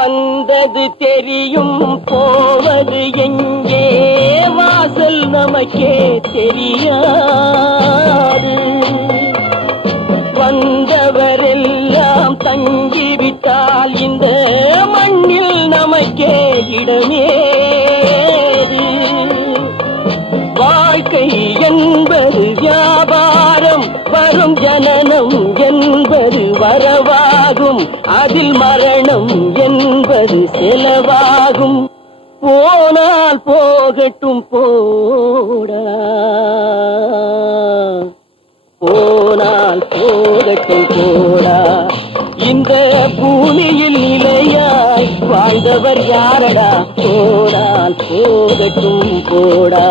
வந்தது தெரியும் போவது எங்கே வாசல் நமக்கே தெரியாது. வந்தவரெல்லாம் தங்கிவிட்டால் இந்த மண்ணில் நமக்கே இடமேது. வாழ்க்கை என்பது வியாபாரம், வரும் ஜனனம் என்பது வரவாகும், அதில் மரணம் என்பது செலவாகும். போனால் போகட்டும் போடா, போனால் போகட்டும் போடா. இந்த பூமியில் நிலையாய் வாழ்ந்தவர் யாரடா? போனால் போகட்டும் போடா.